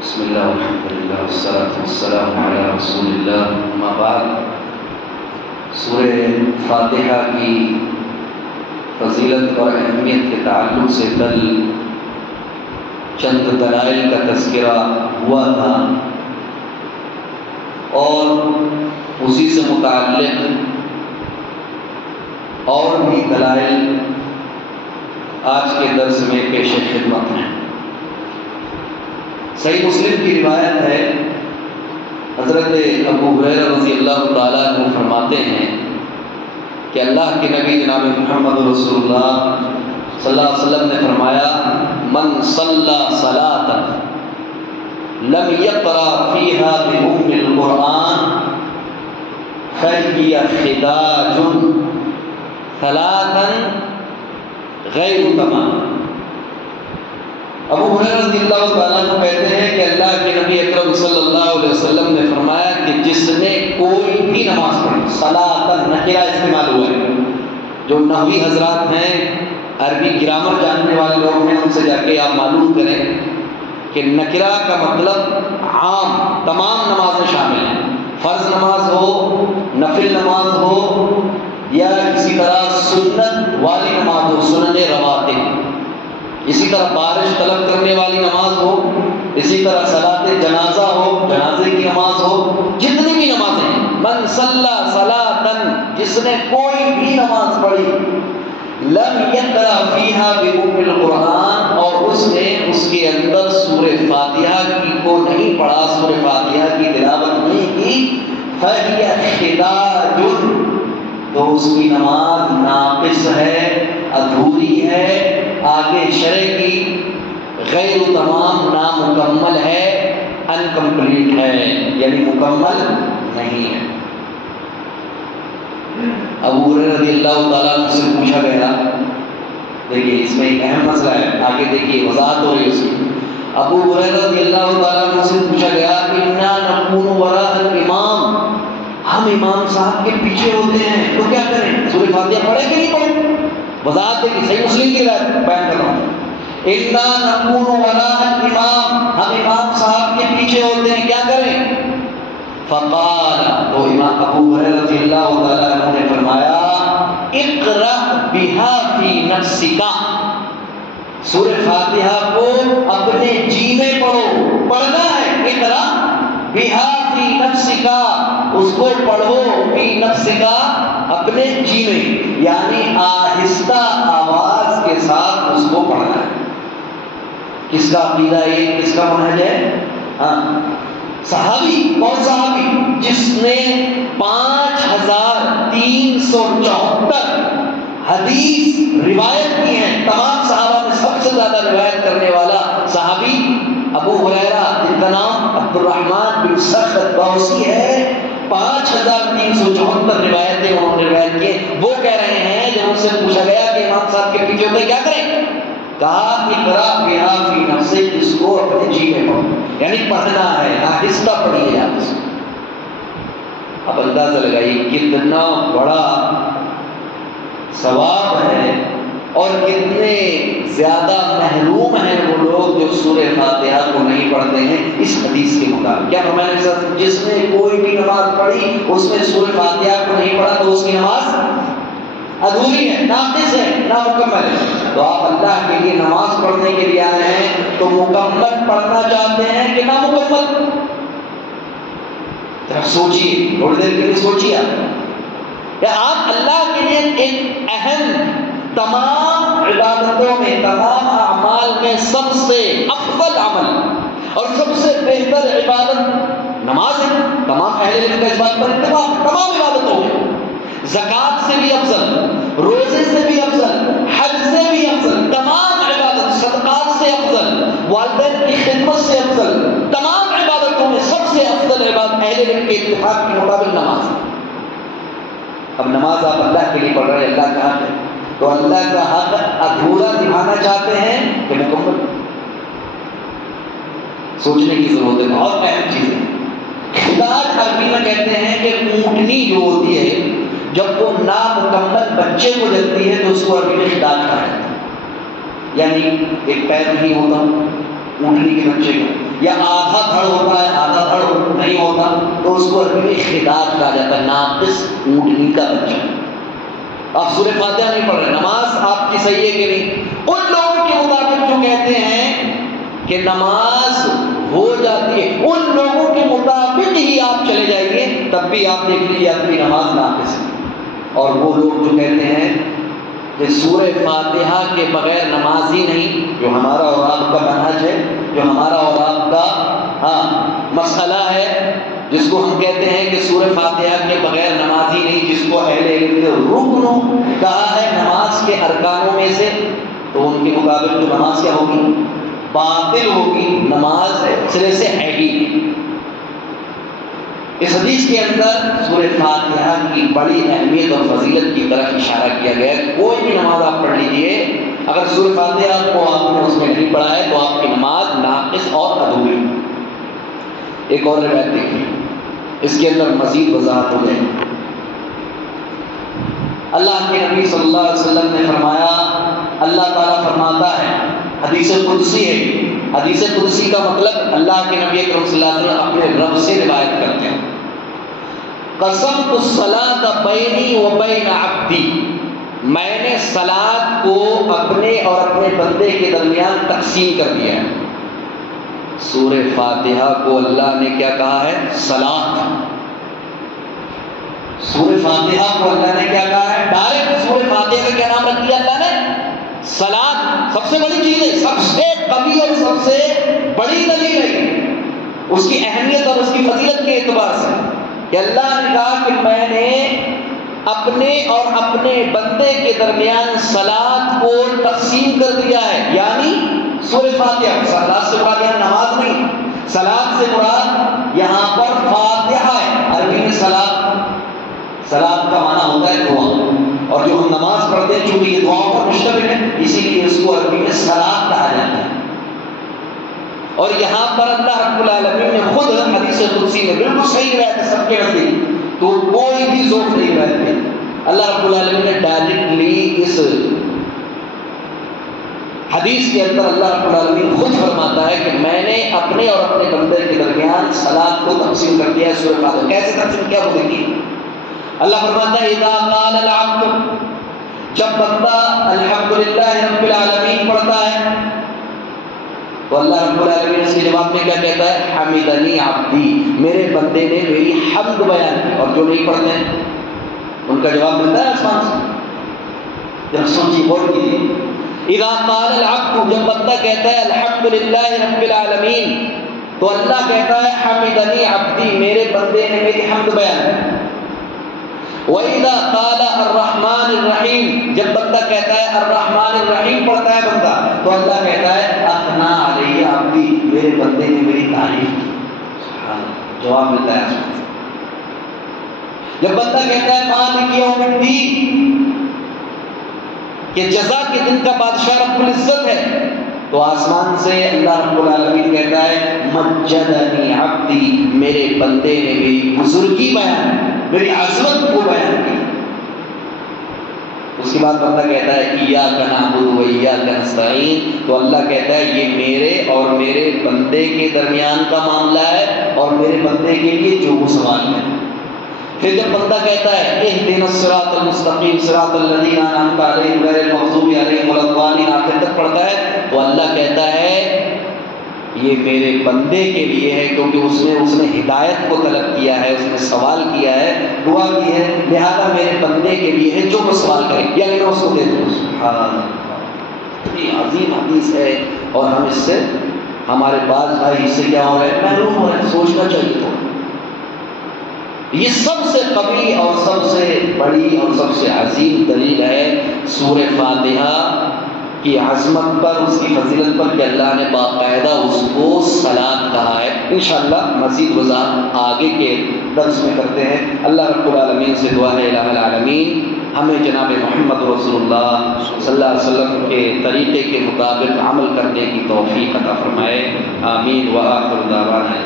بسم اللہ والحمد للہ والصلاة والسلام علی رسول اللہ، اما بعد۔ سورہ فاتحہ کی فضیلت اور اہمیت کے تعلق سے کل چند دلائل کا تذکرہ ہوا تھا، اور اسی سے متعلق اور بھی دلائل آج کے درس میں پیش خدمت ہیں۔ صحیح مسلم کی روایت ہے، حضرت ابو ہریرہ رضی اللہ تعالیٰ عنہ فرماتے ہیں کہ اللہ کے نبی جناب محمد رسول اللہ صلی اللہ علیہ وسلم نے فرمایا، من صلی صلاۃ لم یقرأ فیہا بأم القرآن فہی خداج ثلاثا غیر تمام۔ ابو ہریرہ رضی اللہ تعالیٰ عنہ کہتے ہیں کہ اللہ کے نبی اکرم صلی اللہ علیہ وسلم نے فرمایا کہ جس نے کوئی بھی نماز پڑھی، صلاۃ نکرہ استعمال ہوا ہے، جو نحوی حضرات ہیں، عربی گرامر جاننے والے لوگ ہیں، ان سے جا کے آپ معلوم کریں کہ نکرہ کا مطلب عام تمام نمازیں شامل ہیں، فرض نماز ہو، نفل نماز ہو، یا کسی طرح سنت والی نماز ہو، سنن رواتب، اسی طرح بارش طلب کرنے والی نماز ہو، اسی طرح صلاۃ جنازہ ہو، جنازے کی نماز ہو، جتنی بھی نمازیں ہیں، من صلی صلاۃً، جس نے کوئی بھی نماز پڑھی، لم یقرأ فیہا بأم القرآن، اور اس نے اس کے اندر سورہ فاتحہ کی کو نہیں پڑھا، سورہ فاتحہ کی تلاوت نہیں کی، فہی خداج، تو اس کی نماز ناقص ہے، ادھوری ہے، آگے شرع کی غیر تمام، نامکمل ہے، انکمپلیٹ ہے، یعنی مکمل نہیں ہے۔ ابو ہریرہ رضی اللہ تعالیٰ عنہ سے پوچھا گیا، دیکھیے اس میں ایک اہم مسئلہ ہے، آگے دیکھیے وضاحت ہو رہی ہے اس کی۔ ابو ہریرہ رضی اللہ تعالیٰ عنہ سے پوچھا گیا، انا نکون وراء الامام، ہم امام صاحب کے پیچھے ہوتے ہیں تو کیا کریں، سورہ فاتحہ پڑھیں کہ نہیں پڑھیں؟ وضاحت ہے کہ صحیح مسلم کی روایت بیان کر رہا ہوں، انا نکون وراء الامام، ہم امام صاحب کے پیچھے ہوتے ہیں، کیا کریں؟ فقال، تو امام ابو ہریرہ رضی اللہ تعالیٰ عنہ نے فرمایا، اقرأ بها فی نفسک، سورہ فاتحہ کو اپنے جی میں پڑھو، پڑھنا ہے، اقرأ بها فی نفسک، اس کو پڑھو، فی نفسک، اپنے جی میں، یعنی آہستہ آواز کے ساتھ اس کو پڑھنا ہے۔ کس کا عقیدہ ہے، کس کا منہج ہے؟ ہاں، صحابی، کون صحابی؟ جس نے 5374 حدیث روایت کی ہیں، تمام صحابہ میں سب سے زیادہ روایت کرنے والا صحابی ابو ہریرہ، جن کا نام عبد الرحمن بن صخر الدوسی ہے، 5374 روایتیں انہوں نے روایت کی۔ وہ کہہ رہے ہیں، جب ان سے پوچھا گیا کہ امام صاحب کے پیچھے ہوتے کیا کریں، کہا اقرأ بها فی نفسک، اس کو اپنے جی میں پڑھو، یعنی پڑھنا ہے، آہستہ پڑھیے آپ اس کو۔ اب اندازہ لگائیے کتنا بڑا ثواب ہے، اور کتنے زیادہ محروم ہیں وہ لوگ جو سورہ فاتحہ کو نہیں پڑھتے ہیں اس حدیث کے مطابق۔ کیا فرمایا سر، جس نے کوئی بھی نماز پڑھی، اس نے سورہ فاتحہ کو نہیں پڑھا تو اس کی نماز ادھوری ہے، ناقص ہے، نامکمل ہے۔ تو آپ اللہ کے لیے نماز پڑھنے کے لیے آئے ہیں تو مکمل پڑھنا چاہتے ہیں کہ نامکمل؟ ذرا سوچیے، تھوڑی دیر کے لیے سوچیے کہ آپ اللہ کے لیے ایک اہم، تمام عبادتوں میں، تمام اعمال میں سب سے افضل عمل اور سب سے بہتر عبادت نماز ہے۔ تمام اہل علم کا اس بات پر اتفاق ہے، تمام عبادتوں میں، زکوٰۃ سے بھی افضل، روزے سے بھی افضل، حج سے بھی افضل، تمام عبادت، صدقات سے افضل، والدین کی خدمت سے افضل، تمام عبادتوں میں سب سے افضل عبادت اہل علم کے اتفاق کے مطابق نماز ہے۔ اب نماز آپ اللہ کے لیے پڑھ رہے ہیں، اللہ کا حق ہے، تو اللہ کا حق ادھورا دکھانا چاہتے ہیں کہ مکمل؟ سوچنے کی ضرورت ہے، بہت اہم چیز ہے۔ خداج عربی میں کہتے ہیں کہ اونٹنی جو ہوتی ہے، جب وہ نامکمل بچے کو جلتی ہے تو اس کو عربی میں خداج کہا جاتا ہے، یعنی ایک پیر نہیں ہوتا اونٹنی کے بچے کا، یا آدھا اس کو عربی میں خداج کہا جاتا ہے، ناقص اونٹنی کا بچہ. آپ سورہ فاتحہ نہیں پڑھ رہے، نماز آپ کی صحیح ہے کہ نہیں؟ ان لوگوں کے مطابق جو کہتے ہیں کہ نماز ہو جاتی ہے، ان لوگوں کے مطابق ہی آپ چلے جائیے، تب بھی آپ دیکھ لیجیے آپ کی نماز ناقص ہے. اور وہ لوگ جو کہتے ہیں کہ سورہ فاتحہ کے بغیر نماز ہی نہیں، جو ہمارا اور آپ کا منہج ہے، جو ہمارا اور آپ کا مسئلہ ہے، جس کو ہم کہتے ہیں کہ سورہ فاتحہ کے بغیر نماز ہی نہیں، جس کو اہل علم کے رکنوں کہا ہے نماز کے ارکانوں میں سے، تو ان کے مطابق تو نماز کیا ہوگی؟ باطل ہوگی، نماز سرے سے ہے ہی. اس حدیث کے اندر سورہ فاتحہ کی بڑی اہمیت اور فضیلت کی طرف اشارہ کیا گیا ہے. کوئی بھی نماز آپ پڑھ لیجئے، اگر سورہ فاتحہ کو آپ نے اس میں نہیں پڑھا ہے تو آپ کی نماز ناقص اور ادھوری. ایک اور روایت دیکھیے، اس کے اندر مزید وضاحت ہو جائے. اللہ کے نبی صلی اللہ علیہ وسلم نے فرمایا، اللہ تعالیٰ فرماتا ہے، حدیث قدسی ہے. حدیث قدسی کا مطلب اللہ کے نبی اکرم صلی اللہ علیہ وسلم اپنے رب سے روایت کرتے ہیں. قسمت الصلاۃ بینی و بین عبدی، میں نے صلاۃ کو اپنے اور اپنے بندے کے درمیان تقسیم کر دیا ہے. سورہ فاتحہ کو اللہ نے کیا کہا ہے؟ صلاۃ. سورہ فاتحہ کو اللہ نے کیا کہا ہے؟ ڈائریکٹ سورہ فاتحہ کا کیا نام رکھ دیا اللہ نے؟ صلاۃ. سب سے بڑی چیز ہے، سب سے قوی اور سب سے بڑی دلیل ہے اس کی اہمیت اور اس کی فضیلت کے اعتبار سے کہ اللہ نے کہا کہ میں نے اپنے اور اپنے بندے کے درمیان صلاۃ کو تقسیم کر دیا ہے. یعنی سورہ فاتحہ، صلاۃ سے مراد یہاں نماز نہیں، صلاۃ سے مراد یہاں پر فاتحہ ہے. عربی میں صلاۃ کا معنی ہوتا ہے دعا، اور جو ہم نماز پڑھتے ہیں چونکہ یہ دعاؤں پر مشتمل ہے اسی لیے اس کو عربی میں صلاۃ کہا جاتا ہے. اور یہاں پر اللہ رب العالمین نے خود حدیث قدسی میں بالکل صحیح روایت ہے سب کے نزدیک، تو کوئی بھی ذوق نہیں روایت ہے. اللہ رب العالمین نے ڈائریکٹلی اس حدیث کے اندر اللہ رب العالمین خود فرماتا ہے کہ میں نے اپنے اور اپنے بندے کے درمیان صلاۃ کو تقسیم کر دیا ہے سورہ فاتحہ. کیسے تقسیم کیا وہ دیکھیے. اللہ فرماتا ہے اذا قال العبد، جب بندہ الحمدللہ رب العالمین پڑھتا ہے تو اللہ رب العالمین اس کے جواب میں کیا کہتا ہے؟ حمدنی عبدی، میرے بندے نے میری حمد بیان کی. اور جو نہیں پڑھتے ہیں ان کا جواب ملتا ہے آسمان سے. جب سوچیے غور کیجیے، اذا قال العبد، جب بندہ کہتا ہے الحمدللہ رب العالمین تو اللہ کہتا ہے حمدنی عبدی، میرے بندے نے میری حمد بیان کی. وَإِذَا قَالَ الرَّحْمَٰنِ الرَّحِيمِ، جب بندہ کہتا ہے الرحمن الرحیم پڑھتا ہے بندہ تو اللہ کہتا ہے اثنا علی عبدی، میرے بندے نے میری تعریف کی. جواب ملتا ہے آسمان سے. جب بندہ کہتا ہے مالک یوم الدین، کہ جزا کے دن کا بادشاہ رب العزت ہے، تو آسمان سے اللہ رب العالمین کہتا ہے مجدنی عبدی، میرے بندے نے میری بزرگی بیان کی، میری عظمت کو بیان کی. اس کے بعد بندہ کہتا ہے ایاک نعبد و ایاک نستعین، تو اللہ کہتا ہے یہ میرے اور میرے بندے کے درمیان کا معاملہ ہے اور میرے بندے کے لیے جو وہ سوال ہے. پھر جب بندہ کہتا ہے اہدنا الصراط المستقیم صراط الذین انعمت علیہم غیر المغضوب علیہم ولا الضالین، آخر تک پڑھتا ہے تو اللہ کہتا ہے یہ میرے بندے کے لیے ہے، کیونکہ اس نے ہدایت کو طلب کیا ہے، اس نے سوال کیا ہے، دعا کی ہے، لہذا میرے بندے کے لیے ہے جو وہ سوال کرے، یعنی میں اس کو دے دوں. سبحان اللہ، یہ عظیم حدیث ہے. اور ہم اس سے، ہمارے بعض بھائی اس سے کیا ہو رہے ہیں؟ محروم ہو رہے ہیں. سوچنا چاہیے تھا. یہ سب سے قوی اور سب سے بڑی اور سب سے عظیم دلیل ہے سورہ فاتحہ کی عظمت پر، اس کی فضیلت پر، کہ اللہ نے باقاعدہ اس کو صلاۃ کہا ہے. انشاءاللہ مزید وضاحت آگے کے درس میں کرتے ہیں. اللہ رب العالمین سے دعا ہے الہ العالمین ہمیں جناب محمد رسول اللہ صلی اللہ علیہ وسلم کے طریقے کے مطابق عمل کرنے کی توفیق عطا فرمائے. آمین. وآخر دعوانا